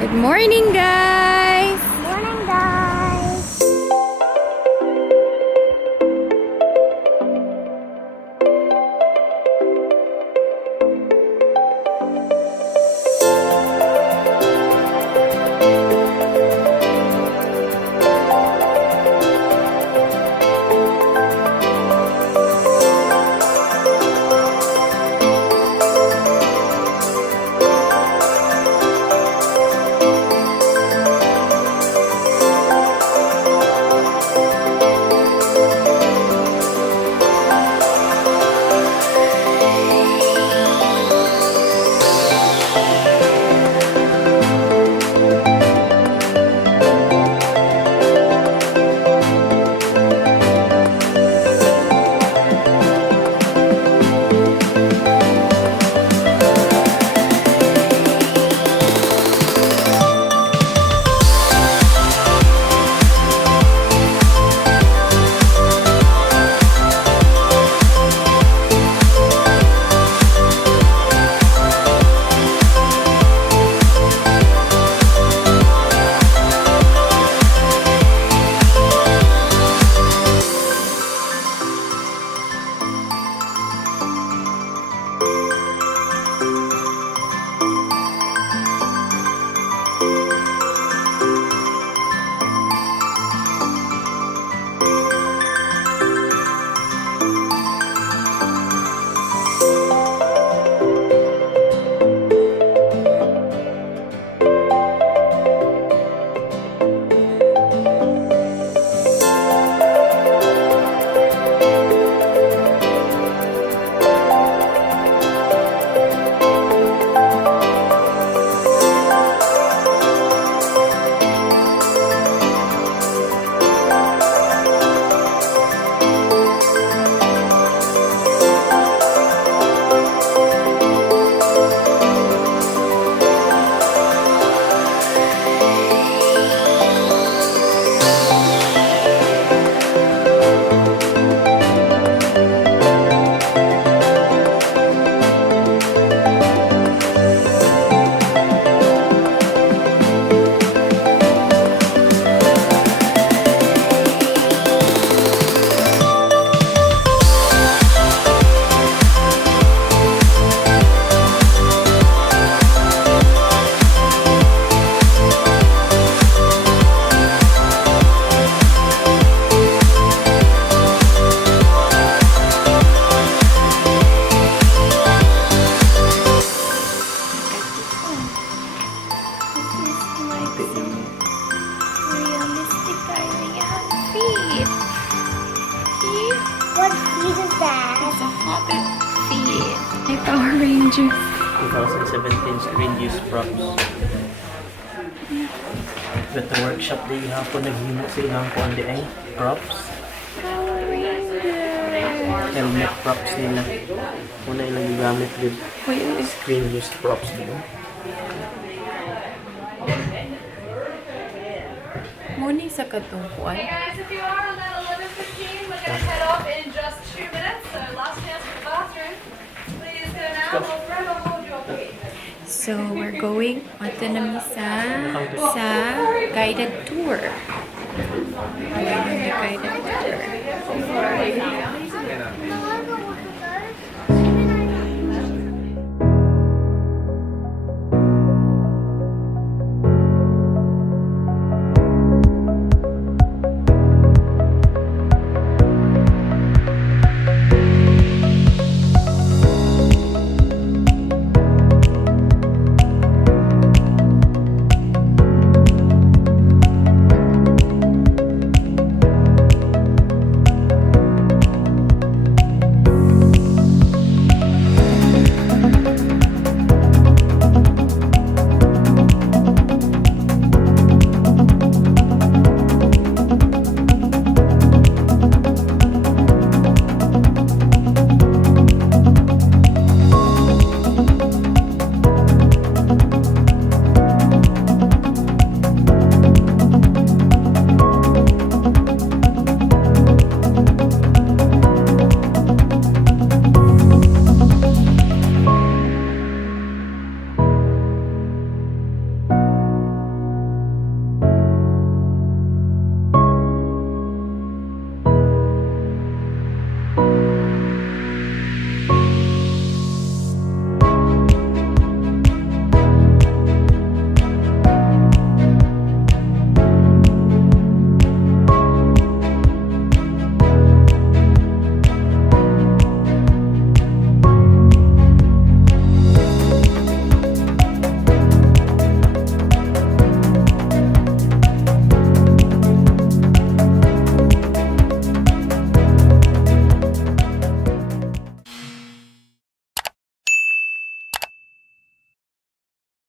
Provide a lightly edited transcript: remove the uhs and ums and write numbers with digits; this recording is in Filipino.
Good morning, guys! Morning, guys! What feet is that? It's a Hobbit feet. May Power Rangers. 2017 screen use props. Weta Workshop din hapon naghimo sa ilang kuan di ay props. Power Rangers. Helmet props nila. Una ilang gigamit din. Screen use props din. Muni sa katungkuan. Hey guys, if you are on that 11:15, we're going to head off in just 2 minutes. So last chance for the bathroom. Please go now. We'll forever hold your feet. So, we're going onto na sa guided tour. Going on the guided tour.